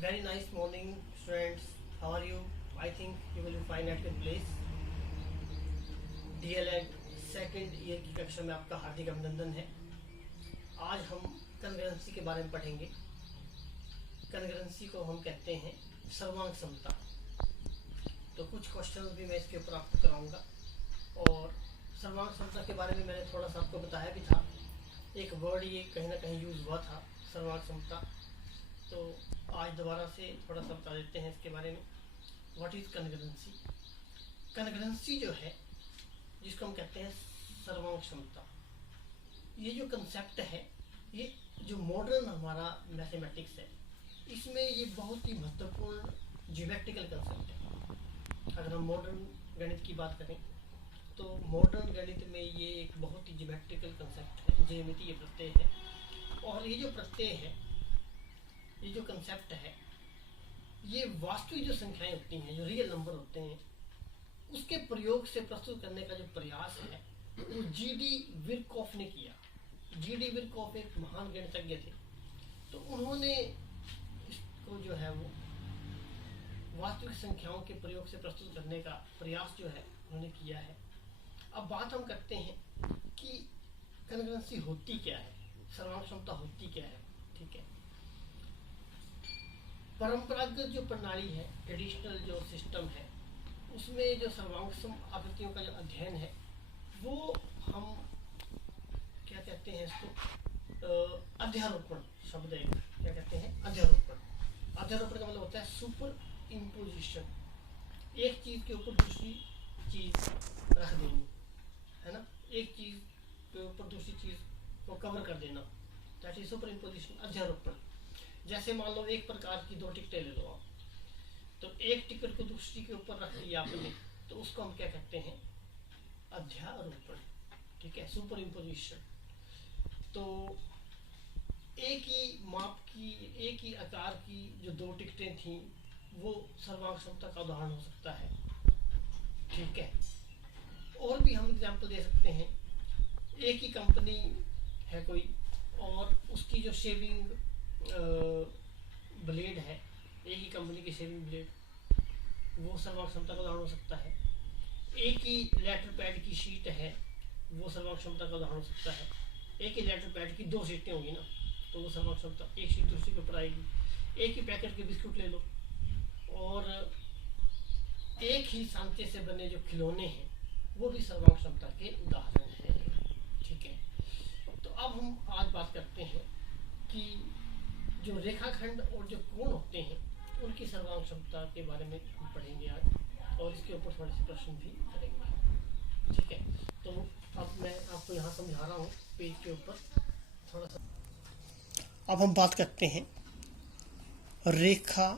Very nice morning, students. How are you? I think you will be fine at your place. DLED second year की कक्षा में आपका हार्दिक अभिनंदन है। आज हम कन्ग्रेंसी के बारे में पढ़ेंगे। कन्ग्रेंसी को हम कहते हैं सर्वांग समता। तो कुछ क्वेश्चन भी मैं इसके ऊपर आपको कराऊंगा और सर्वांग समता के बारे में मैंने थोड़ा सा आपको बताया भी था। एक वर्ड ये कहीं ना कहीं यूज़ हुआ था, सर्वांग समता। तो आज दोबारा से थोड़ा सा बता देते हैं इसके बारे में। What is कन्ग्रेंसी? कन्ग्रेंसी जो है, जिसको हम कहते हैं सर्वांग क्षमता, ये जो कंसेप्ट है, ये जो मॉडर्न हमारा मैथमेटिक्स है, इसमें ये बहुत ही महत्वपूर्ण ज्योमेट्रिकल कंसेप्ट है। अगर हम मॉडर्न गणित की बात करें तो मॉडर्न गणित में ये एक बहुत ही ज्योमेट्रिकल कंसेप्ट है, ज्यामितीय प्रत्यय है। और ये जो प्रत्यय है, ये जो कंसेप्ट है, ये वास्तविक जो संख्याएं होती हैं, जो रियल नंबर होते हैं, उसके प्रयोग से प्रस्तुत करने का जो प्रयास है वो जीडी विरकॉफ ने किया। जीडी विरकॉफ एक महान गणितज्ञ थे। तो उन्होंने इसको जो है वो वास्तविक संख्याओं के प्रयोग से प्रस्तुत करने का प्रयास जो है उन्होंने किया है। अब बात हम करते हैं कि कन्ग्रेंसी होती क्या है, सर्वांग क्षमता होती क्या है। ठीक है, परंपरागत जो प्रणाली है, ट्रेडिशनल जो सिस्टम है, उसमें जो सर्वांग आकृतियों का जो अध्ययन है वो हम क्या कहते हैं इसको, अध्यारोपण शब्द है। क्या कहते हैं? अध्यारोपण। अध्यारोपण का मतलब होता है सुपर इम्पोजिशन। एक चीज के ऊपर दूसरी चीज रख देनी, है ना। एक चीज के ऊपर दूसरी चीज को कवर कर देना, दैट इज सुपर इम्पोजिशन, अध्यारोपण। जैसे मान लो एक प्रकार की दो टिकटें ले लो आप, तो एक टिकट को दूसरी के ऊपर रख लिया आपने, तो उसको हम क्या कहते हैं? अध्यारोपण। ठीक है, सुपर इम्पोजिशन। तो एक ही माप की, एक ही आकार की जो दो टिकटें थी, वो सर्वांग क्षमता का उदाहरण हो सकता है। ठीक है, और भी हम एग्जाम्पल दे सकते हैं। एक ही कंपनी है कोई, और उसकी जो शेविंग ब्लेड है, एक ही कंपनी की शेविंग ब्लेड, वो सर्वांग क्षमता का उदाहरण हो सकता है। एक ही लेटर पैड की शीट है, वो सर्वांग क्षमता का उदाहरण हो सकता है। एक ही लेटर पैड की दो शीटें होंगी ना, तो वो सर्वांग क्षमता, एक शीट दूसरी के ऊपर आएगी। एक ही पैकेट के बिस्कुट ले लो, और एक ही सांचे से बने जो खिलौने हैं, वो भी सर्वांग क्षमता के उदाहरण हैं। ठीक है, तो अब हम आज बात करते हैं कि जो रेखाखंड और जो कोण होते हैं, उनकी सर्वांग क्षमता के बारे में हम पढ़ेंगे आज, और इसके ऊपर थोड़े से प्रश्न भी करेंगे। ठीक है, तो अब मैं आपको यहाँ समझा रहा हूँ पेज के ऊपर थोड़ा सा। अब हम बात करते हैं रेखा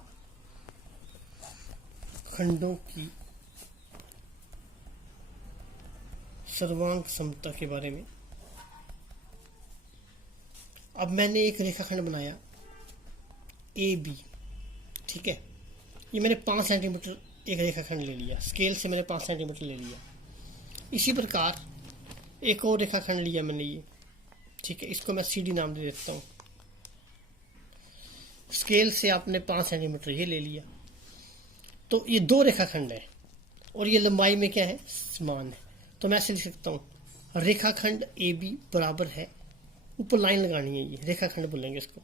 खंडों की सर्वांग क्षमता के बारे में। अब मैंने एक रेखाखंड बनाया ए बी। ठीक है, ये मैंने 5 सेंटीमीटर एक रेखाखंड ले लिया, स्केल से मैंने 5 सेंटीमीटर ले लिया। इसी प्रकार एक और रेखाखंड लिया मैंने ये। ठीक है, इसको मैं सी डी नाम दे देता हूँ। स्केल से आपने 5 सेंटीमीटर ये ले लिया। तो ये दो रेखाखंड है और ये लंबाई में क्या है? समान है। तो मैं ऐसे लिख सकता हूँ, रेखाखंड ए बी बराबर है, ऊपर लाइन लगानी है, ये रेखाखंड बोलेंगे इसको,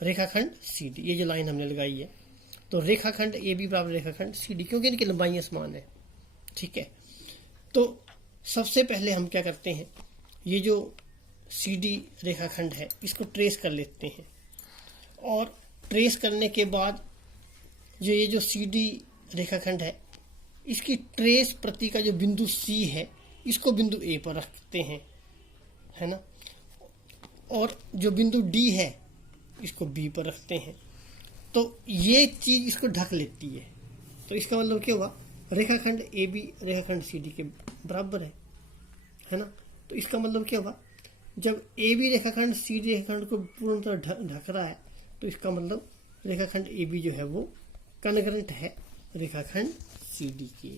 रेखाखंड सी डी। ये जो लाइन हमने लगाई है, तो रेखाखंड ए बी बराबर रेखाखंड सी डी, क्योंकि इनकी लंबाइयाँ समान है। ठीक है, तो सबसे पहले हम क्या करते हैं, ये जो सी डी रेखाखंड है, इसको ट्रेस कर लेते हैं। और ट्रेस करने के बाद जो ये जो सी डी रेखाखंड है, इसकी ट्रेस प्रति का जो बिंदु सी है, इसको बिंदु ए पर रखते हैं, है ना। और जो बिंदु डी है, इसको बी पर रखते हैं। तो ये चीज इसको ढक लेती है। तो इसका मतलब क्या हुआ? रेखाखंड ए बी रेखाखंड सी डी के बराबर है ना। तो इसका मतलब क्या हुआ? जब ए बी रेखाखंड सी डी रेखाखंड को पूर्ण तरह ढक रहा है, तो इसका मतलब रेखाखंड ए बी जो है वो कन्ग्रेंट है रेखाखंड सी डी के।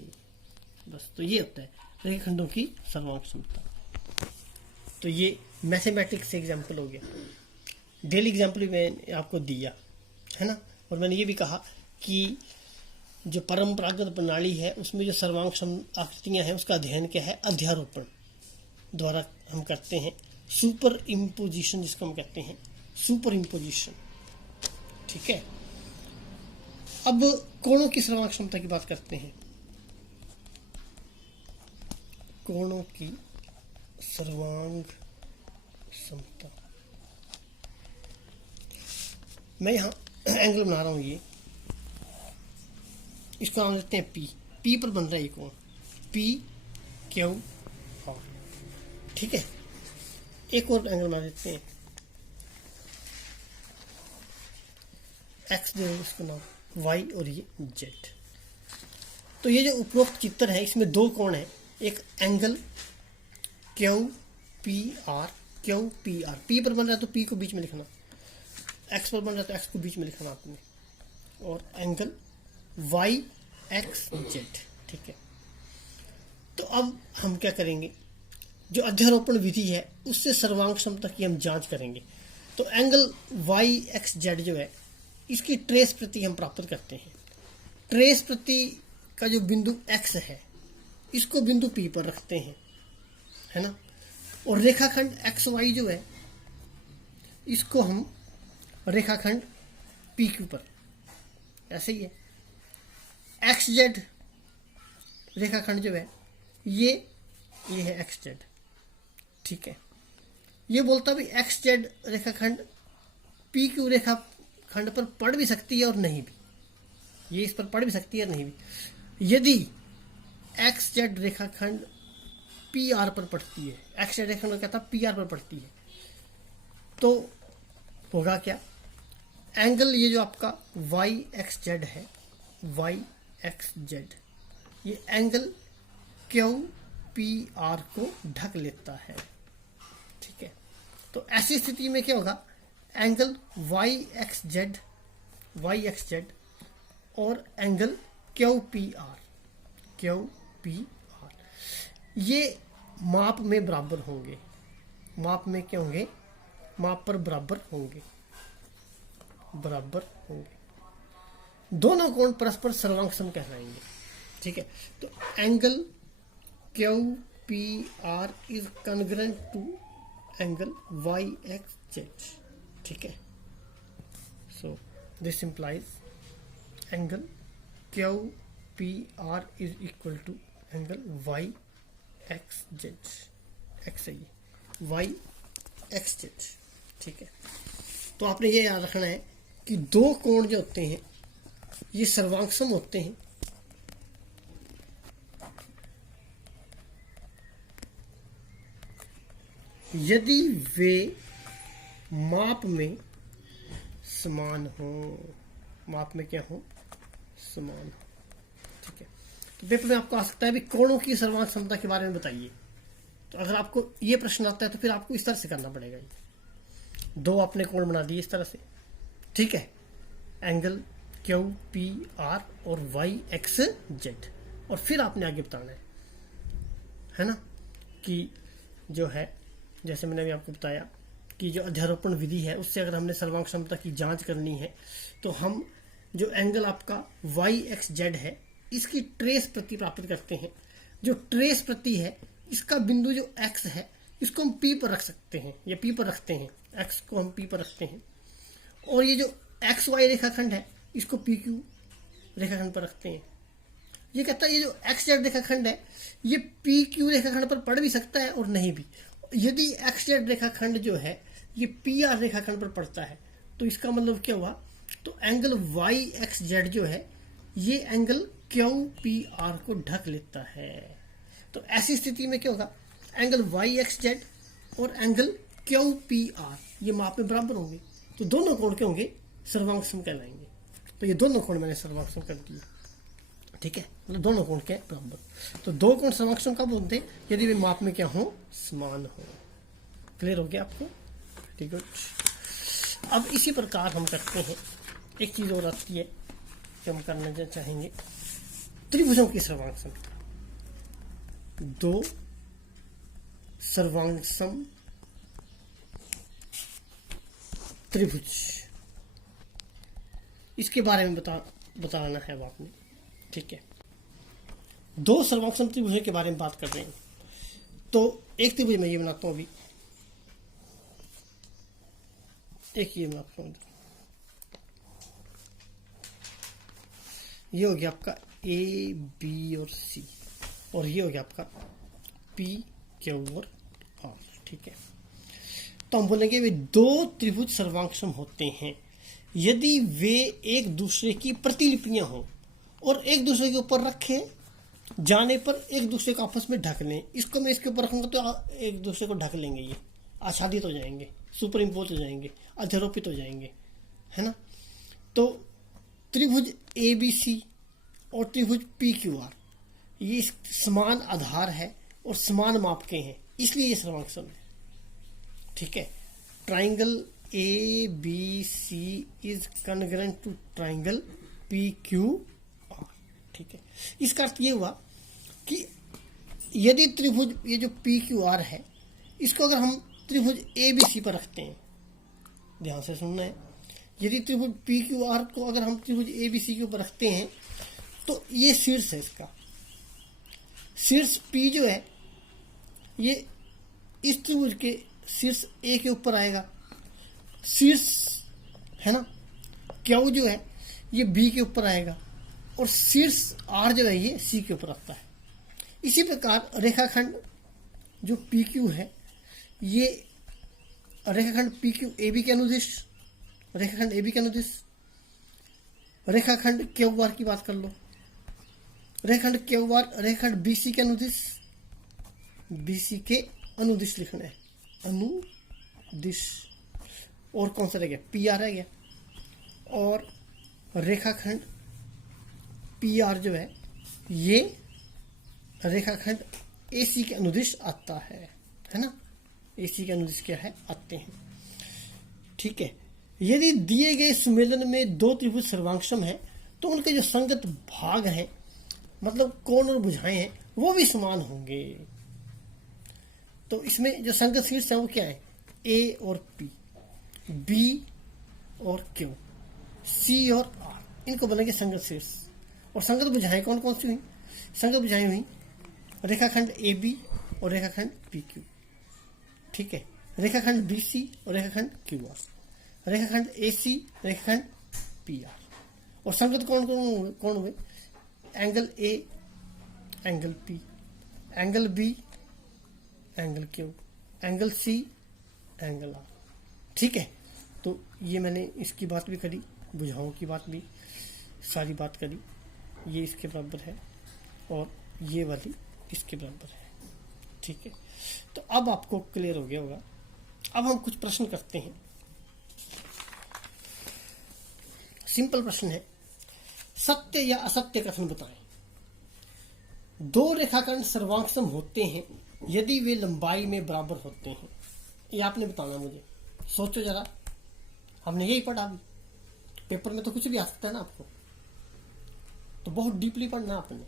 बस, तो ये होता है रेखाखंडों की सर्वांग क्षमता। तो ये मैथमेटिक्स से एग्जाम्पल हो गया। डेली एग्जाम्पल भी मैंने आपको दिया, है ना। और मैंने ये भी कहा कि जो परंपरागत प्रणाली है उसमें जो सर्वांग आकृतियां हैं उसका अध्ययन क्या है, अध्यारोपण द्वारा हम करते हैं, सुपर इम्पोजिशन जिसको हम कहते हैं, सुपर इम्पोजिशन। ठीक है, अब कोणों की सर्वांग क्षमता की बात करते हैं। कोणों की सर्वांग क्षमता, मैं यहाँ एंगल बना रहा हूँ, ये इसको नाम देते हैं पी। पी पर बन रहा है ये कोण, पी क्यू आर। ठीक है, एक और एंगल बना देते हैं, एक्स दे इसको नाम, वाई और ये जेड। तो ये जो उपरोक्त चित्र है इसमें दो कोण है, एक angle Q P are, Q P are. P पर बन रहा है तो पी को बीच में लिखना, एक्स पर बन रहा है तो एक्स को बीच में लिखना आपने, और एंगल वाई एक्स जेड। ठीक है, तो अब हम क्या करेंगे, जो अध्यारोपण विधि है उससे सर्वांग क्षमता की हम जांच करेंगे। तो एंगल वाई एक्स जेड जो है इसकी ट्रेस प्रति हम प्राप्त करते हैं। ट्रेस प्रति का जो बिंदु एक्स है इसको बिंदु पी पर रखते हैं, है ना, और रेखाखंड एक्स वाई जो है इसको हम रेखाखंड पी क्यू पर, ऐसे ही है। एक्स जेड रेखाखंड जो है ये है एक्स जेड। ठीक है, ये बोलता भी एक्स जेड रेखाखंड पी क्यू रेखाखंड पर पड़ भी सकती है और नहीं भी, ये इस पर पड़ भी सकती है और नहीं भी। यदि एक्स जेड रेखाखंड पी आर पर पड़ती है, एक्स जेड रेखाखंड कहता पी आर पर पड़ती है, तो होगा क्या, एंगल ये जो आपका वाई एक्स जेड है, वाई एक्स जेड, ये एंगल क्यू पी आर को ढक लेता है। ठीक है, तो ऐसी स्थिति में क्या होगा, एंगल वाई एक्स जेड और एंगल क्यू पी आर ये माप में बराबर होंगे। माप में क्या होंगे, माप पर बराबर होंगे। दोनों कोण परस्पर सर्वांग सम कहलाएंगे। ठीक है, तो angle Q P R is congruent to angle Y X Z. ठीक है, so this implies angle Q P R is equal to angle Y X Z. X है ये, वाई एक्स जेड। ठीक है, तो आपने ये याद रखना है कि दो कोण जो होते हैं ये सर्वांगसम होते हैं। यदि वे माप में समान हो, माप में क्या हो, समान हो। ठीक है, तो पेपर में आपको आ सकता है भी कोणों की सर्वांग क्षमता के बारे में बताइए। तो अगर आपको ये प्रश्न आता है तो फिर आपको इस तरह से करना पड़ेगा। दो आपने कोण बना दिए इस तरह से। ठीक है, एंगल क्यू पी आर और वाई एक्स जेड, और फिर आपने आगे बताना है ना, कि जो है जैसे मैंने अभी आपको बताया कि जो अध्यारोपण विधि है उससे अगर हमने सर्वांग क्षमता की जांच करनी है तो हम जो एंगल आपका वाई एक्स जेड है इसकी ट्रेस प्रति प्राप्त करते हैं। जो ट्रेस प्रति है इसका बिंदु जो एक्स है इसको हम पी पर रख सकते हैं, या पी पर रखते हैं, एक्स को हम पी पर रखते हैं, और ये जो एक्स वाई रेखाखंड है इसको पी क्यू रेखाखंड पर रखते हैं। ये कहता है ये जो एक्स जेड रेखाखंड है ये पी क्यू रेखाखंड पर पड़ भी सकता है और नहीं भी। यदि एक्स जेड रेखाखंड जो है ये पी आर रेखाखंड पर पड़ता है तो इसका मतलब क्या हुआ, तो एंगल वाई एक्स जेड जो है ये एंगल क्यू पी आर को ढक लेता है। तो ऐसी स्थिति में क्या होगा, एंगल वाई एक्स जेड और एंगल क्यू पी आर ये माप में बराबर होंगे, तो दोनों कोण क्या होंगे, सर्वांग सम कहलाएंगे। तो ये दोनों कोण मैंने सर्वांग सम कर दिए। ठीक है, मतलब दोनों कोण के बराबर। तो दो कोण सर्वांग सम कब होते हैं, यदि वे माप में क्या हो, समान हो। क्लियर हो गया आपको, वेरी गुड। अब इसी प्रकार हम करते हैं, एक चीज और आती है जो हम करना चाहेंगे, त्रिभुजों की सर्वांग समता। दो सर्वांग सम त्रिभुज इसके बारे में बताना है अब आपने। ठीक है, दो सर्वांग त्रिभुजों के बारे में बात कर रहे हैं। तो एक त्रिभुज मैं ये बनाता हूं अभी, एक ये बनाता हूं, ये हो गया आपका ए बी और सी, और ये हो गया आपका पी क्यू और आर। ठीक है, तो हम बोलेंगे वे दो त्रिभुज सर्वांगसम होते हैं यदि वे एक दूसरे की प्रतिलिपियां हों और एक दूसरे के ऊपर रखे जाने पर एक दूसरे को आपस में ढक लें। इसको मैं इसके ऊपर रखूंगा तो एक दूसरे को ढक लेंगे, ये आच्छादित हो जाएंगे, सुपर इम्पोज हो जाएंगे, अध्यारोपित हो जाएंगे, है ना। तो त्रिभुज ए बी सी और त्रिभुज पी क्यू आर ये समान आधार है और समान माप के हैं, इसलिए ये सर्वांगसम है। ठीक है, triangle A B C is congruent to triangle P Q R. ठीक है, इसका अर्थ ये हुआ कि यदि त्रिभुज ये जो पी क्यू आर है, इसको अगर हम त्रिभुज ए बी सी पर रखते हैं, ध्यान से सुनना है, यदि त्रिभुज पी क्यू आर को अगर हम त्रिभुज ए बी सी के ऊपर रखते हैं तो ये शीर्ष है, इसका शीर्ष पी जो है ये इस त्रिभुज के शीर्ष ए के ऊपर आएगा, शीर्ष है ना क्यू जो है ये बी के ऊपर आएगा, और शीर्ष आर जो है ये सी के ऊपर आता है। इसी प्रकार रेखाखंड जो पी क्यू है, ये रेखाखंड पी क्यू ए बी के अनुदिश, रेखाखंड ए बी के अनुदिश, रेखाखंड क्यू आर की बात कर लो, रेखाखंड क्यू आर रेखाखंड बी सी के अनुदिश, बी सी के अनुदिश लिखना है, अनुदिश। और कौन सा रह गया, पी आर रह गया, और रेखाखंड पी आर जो है ये रेखाखंड ए सी के अनुदिश आता है ना, ए सी के अनुदिश क्या है, आते हैं। ठीक है, यदि दिए गए सुमेलन में दो त्रिभुज सर्वांगसम है तो उनके जो संगत भाग हैं, मतलब कोण और भुजाएं हैं, वो भी समान होंगे। तो इसमें जो संगत शीर्ष है वो क्या है, ए और पी, बी और क्यू, सी और आर, इनको बोलेंगे संगत शीर्ष। और संगत भुजाएं कौन कौन सी हुई, संगत भुजाएं हुई रेखाखंड ए बी और रेखाखंड पी क्यू। ठीक है, रेखाखंड बी सी और रेखाखंड क्यू आर, रेखाखंड ए सी, रेखाखंड पी आर। और संगत कौन कौन हुए, angle A, angle P, angle B, angle Q, angle C, angle R. ठीक है, तो ये मैंने इसकी बात भी करी, भुजाओं की बात भी सारी बात करी, ये इसके बराबर है और ये वाली इसके बराबर है। ठीक है, तो अब आपको क्लियर हो गया होगा। अब हम कुछ प्रश्न करते हैं। सिंपल प्रश्न है, सत्य या असत्य कथन बताएं। दो रेखाखंड सर्वांगसम होते हैं यदि वे लंबाई में बराबर होते हैं। ये आपने बताना मुझे, सोचो जरा, हमने यही पढ़ा अभी, पेपर में तो कुछ भी आ सकता है ना आपको, तो बहुत डीपली पढ़ना आपने।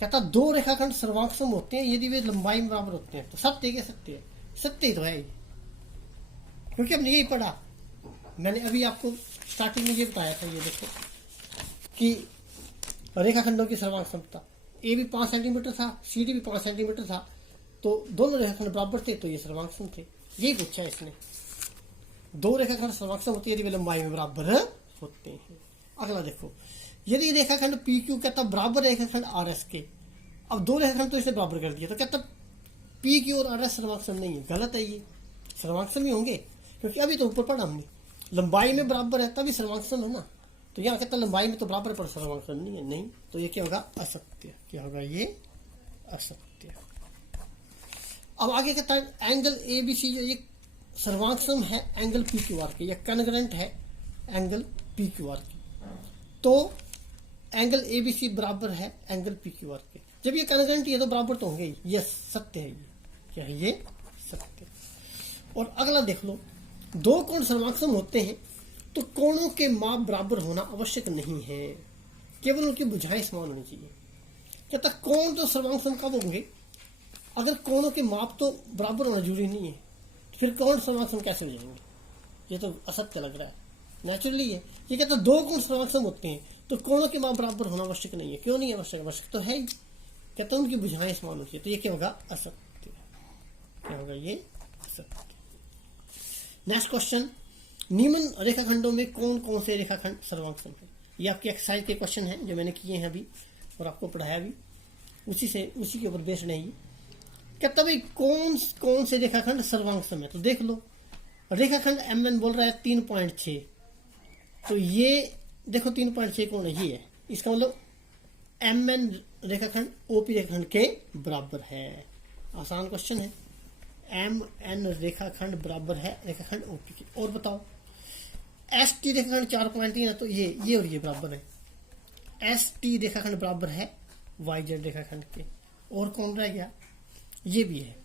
कहता दो रेखाखंड सर्वांगसम होते हैं यदि वे लंबाई में बराबर होते हैं, तो सत्य के सत्य है, सत्य ही तो है ये, क्योंकि हमने यही पढ़ा। मैंने अभी आपको स्टार्टिंग में ये बताया था, ये देखो कि रेखाखंडों की सर्वांगसमता, ए भी 5 सेंटीमीटर था, सी डी भी 5 सेंटीमीटर था, तो दोनों रेखाखंड बराबर थे, तो ये सर्वांगसम थे। यही पूछा है इसने, दो रेखाखंड सर्वांगसम होती है यदि वे लंबाई में बराबर होते हैं। अगला देखो, यदि रेखाखंड पी क्यू कहता बराबर रेखाखंड आर एस के, अब दो रेखाखंड तो इसने बराबर कर दिया, तो कहता पी क्यू और आर एस सर्वांगसम नहीं है, गलत है, ये सर्वांगसम ही होंगे, क्योंकि अभी तो ऊपर पढ़ा हमने लंबाई में बराबर है तभी सर्वांगसम है ना। तो यहाँ कहता लंबाई में तो बराबर पर सर्वांगसम नहीं है, नहीं, तो ये क्या होगा, असत्य। क्या होगा, ये असत्य। अब आगे कहता है एंगल ए बी सी जो ये सर्वांगसम है एंगल पी क्यू आर के, या कॉन्ग्रुएंट है एंगल पी क्यू आर की, तो एंगल ए बी सी बराबर है एंगल पी क्यू आर के। जब ये कॉन्ग्रुएंट है तो बराबर तो होंगे ही, यस सत्य है, ये क्या है, ये सत्य। और अगला देख लो, दो कोण सर्वांगसम होते हैं तो कोणों के माप बराबर होना आवश्यक नहीं है, केवल उनकी भुजाएं समान होनी चाहिए। कहता कोण तो सर्वांगसम कब होंगे, अगर कोणों के माप तो बराबर होना जरूरी नहीं है, फिर कोण सर्वांगसम कैसे हो जाएंगे, ये तो असत्य लग रहा है। नेचुरली है। ये कहता है दो कोण सर्वांग सम होते हैं तो कोणों के माप बराबर होना आवश्यक नहीं है। क्यों नहीं आवश्यक? आवश्यक तो है ही। कहता है उनकी भुजाएं समान होती है, तो ये क्या होगा? असत्य। क्या होगा? ये असत्य। नेक्स्ट क्वेश्चन, निम्न रेखाखंडों में कौन कौन से रेखाखंड सर्वांग सम है? ये आपके एक्सरसाइज के क्वेश्चन हैं जो मैंने किए हैं अभी और आपको पढ़ाया भी, उसी के ऊपर बेस्ड है ये। कहता भाई कौन कौन से रेखाखंड सर्वांग सम है? तो देख लो, रेखाखंड MN बोल रहा है 3.6, तो ये देखो 3.6 कौन है? ये है। इसका मतलब MN रेखाखंड OP रेखाखंड के बराबर है। आसान क्वेश्चन है। MN रेखाखंड बराबर है रेखाखंड OP के। और बताओ, ST रेखाखंड 4.3 है, तो ये और ये बराबर है। ST रेखाखंड बराबर है YZ रेखाखंड के। और कौन रह गया? ये भी है।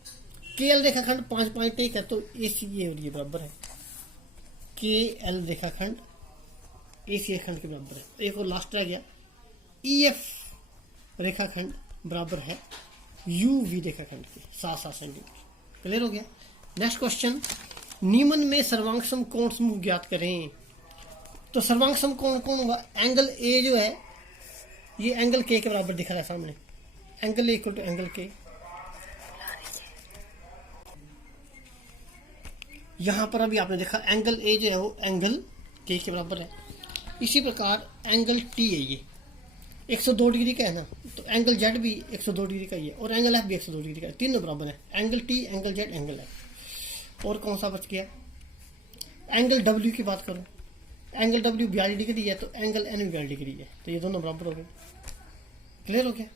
KL रेखाखंड 5.1 है, तो ये और ये बराबर है। KL रेखाखंड AC रेखाखंड के बराबर है। एक और लास्ट रह गया, EF रेखाखंड बराबर है UV रेखाखंड के 7 सेंटीमीटर। क्लियर हो गया? नेक्स्ट क्वेश्चन, निम्न में सर्वांग सम कोण समूह ज्ञात करें। तो सर्वांग सम कोण कौन होगा? एंगल A जो है ये एंगल K के बराबर दिख रहा है सामने। Angle A equal to angle K। यहां पर अभी आपने देखा एंगल A जो है वो एंगल K के बराबर है। इसी प्रकार एंगल T है, ये 102 डिग्री का है ना, तो एंगल Z भी 102 डिग्री का ही है और एंगल F भी 102 डिग्री का है। तीनों बराबर है। Angle T, angle Z, angle F। और कौन सा बच गया? एंगल W की बात करो, एंगल W 42 डिग्री है, तो एंगल N भी 42 डिग्री है, तो ये दोनों बराबर हो गए। क्लियर हो गया?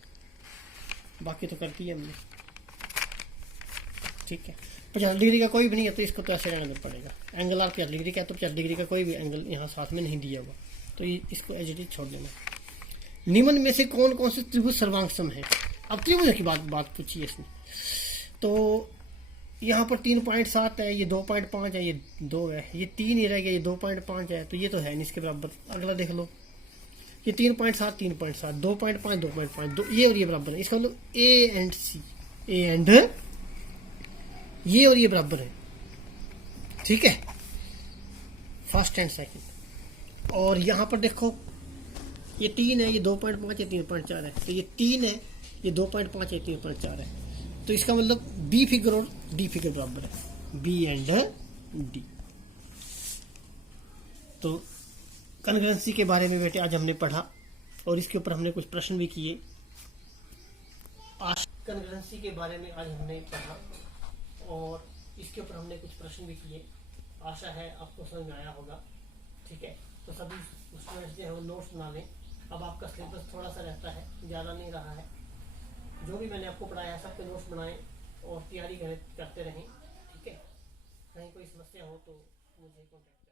बाकी तो करती है हमने। ठीक है, 50 डिग्री का कोई भी नहीं है तो इसको तो ऐसे रहने पड़ेगा। एंगल R 50 डिग्री का है, तो 50 डिग्री का कोई भी एंगल यहाँ साथ में नहीं दिया हुआ, तो ये इसको एज इट इज छोड़ देना। निम्न में से कौन कौन से त्रिभुज सर्वांग सम है? अब त्रिभुज की बात पूछी है इसने। तो यहाँ पर 3.7 है, ये 2.5 है, ये 2 है, ये 3 ही रह गया, ये 2.5 है, तो ये तो है नहीं इसके बराबर। अगला देख लो, ये 3.7 3.7 2.5 2.5 ये और ये बराबर है। इसका मतलब A and C, A and ये और ये बराबर है। ठीक है, फर्स्ट एंड सेकंड। और यहाँ पर देखो ये 3 है, ये 2.5 है, 3.4 है, तो ये 3 है, ये 2.5 है, 3.4 है, तो इसका मतलब B फिगर और D फिगर बराबर है, B एंड D। तो कॉन्ग्रुएंसी के बारे में बेटे आज हमने पढ़ा और इसके ऊपर हमने कुछ प्रश्न भी किए। कॉन्ग्रुएंसी के बारे में आज हमने पढ़ा और इसके ऊपर हमने कुछ प्रश्न भी किए। आशा है आपको समझ में आया होगा। ठीक है, तो सभी स्टूडेंट्स जो है वो नोट्स बना लें। अब आपका सिलेबस थोड़ा सा रहता है, ज़्यादा नहीं रहा है। जो भी मैंने आपको पढ़ाया है सबके नोट्स बनाएं और तैयारी करते रहें। ठीक है, कहीं कोई समस्या हो तो मुझे कॉन्टैक्ट